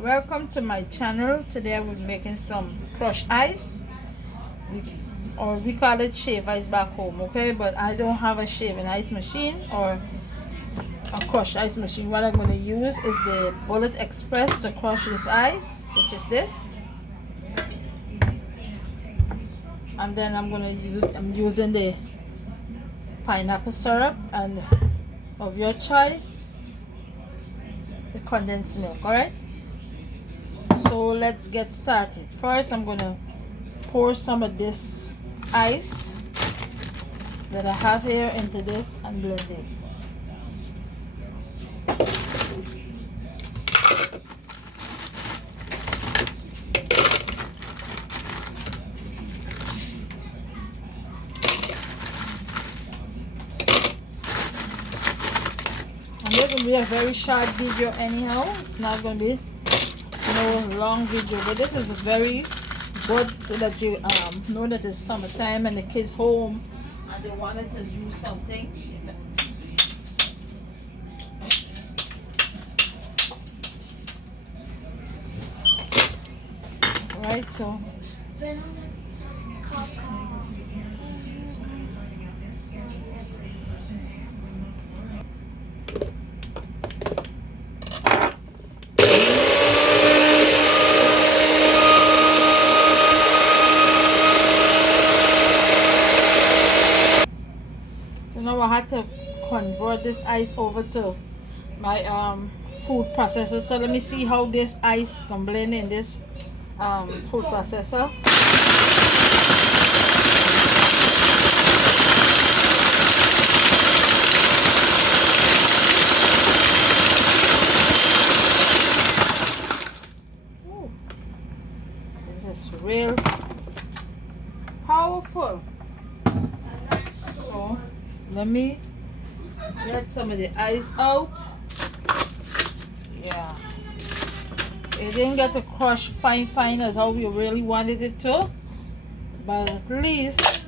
Welcome to my channel. Today I will be making some crushed ice, or we call it shave ice back home, okay? But I don't have a shaving ice machine or a crushed ice machine. What I'm going to use is the Bullet Express to crush this ice, which is this. And then I'm using the pineapple syrup and of your choice, the condensed milk. All right, so let's get started. First I'm gonna pour some of this ice that I have here into this and blend it. And this will be a very short video anyhow. It's not going to be no long video, but this is very good so that you know that it's summertime and the kids home and they wanted to do something. Alright, so now I had to convert this ice over to my food processor. So let me see how this ice can blend in this food processor. Ooh, this is real powerful. So let me get some of the ice out. Yeah, it didn't get to crush fine as how we really wanted it to, but at least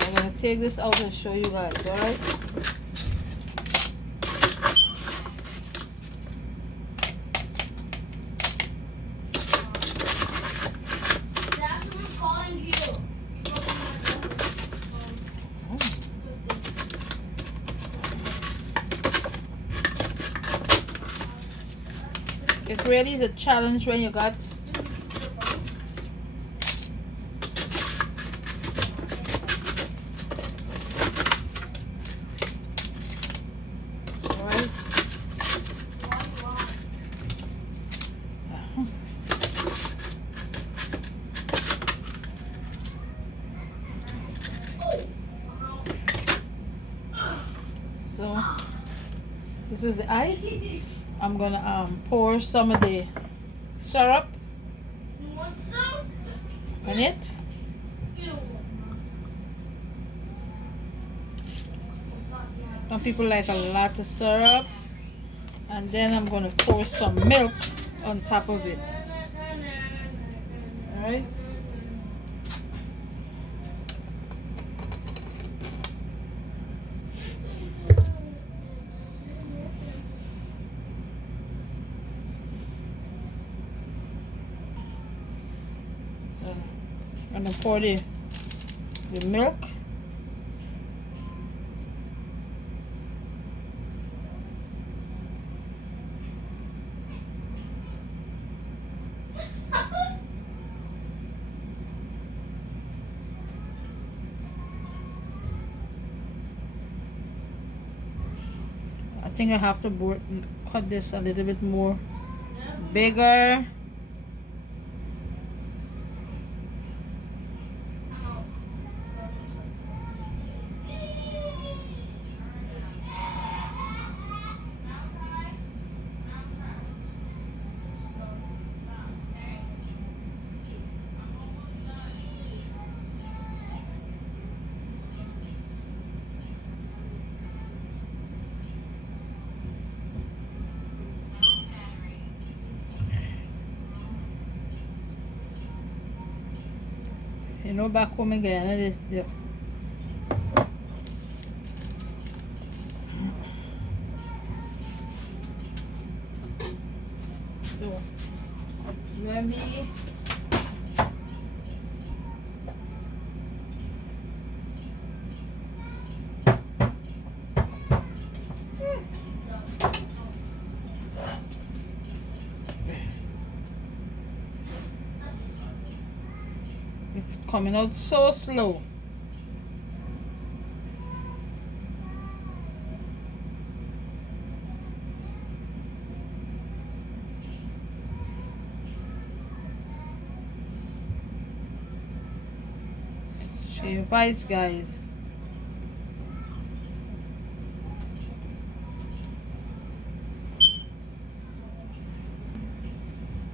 I'm gonna take this out and show you guys. All right, it really is a challenge when you got alright. So this is the ice. I'm gonna pour some of the syrup in it. Some people like a lot of syrup, and then I'm gonna pour some milk on top of it. All right. I'm gonna pour the milk. I think I have to cut this a little bit more bigger. You know, back home in Guyana, So let me it's coming out so slow. Show your advice, guys.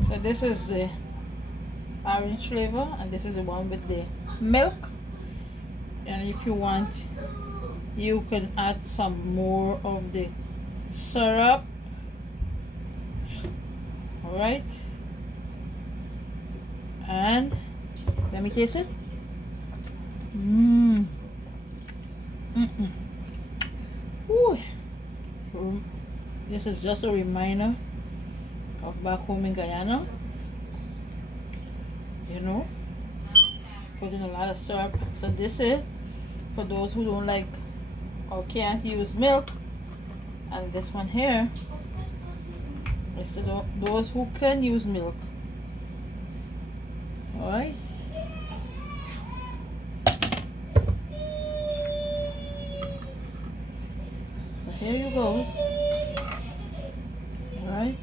So this is the orange flavor and this is the one with the milk, and if you want you can add some more of the syrup. All right, and let me taste it. Ooh. This is just a reminder of back home in Guyana, you know, putting a lot of syrup. So this is for those who don't like or can't use milk, and this one here is for those who can use milk. All right. So here you go. All right.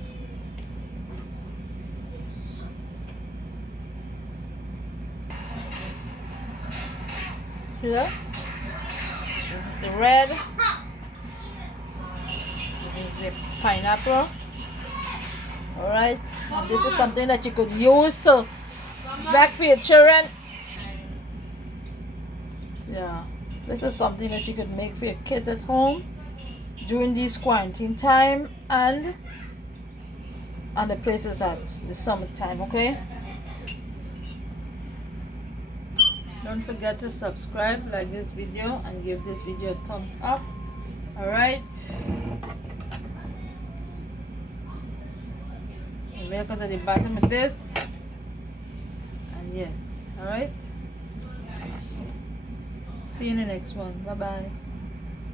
Here. This is the red. This is the pineapple. Alright. This is something that you could use back for your children. Yeah. This is something that you could make for your kids at home during this quarantine time and the places at the summertime, okay? Don't forget to subscribe, like this video, and give this video a thumbs up. Alright. Welcome to the bottom of this. And yes, alright. See you in the next one. Bye bye.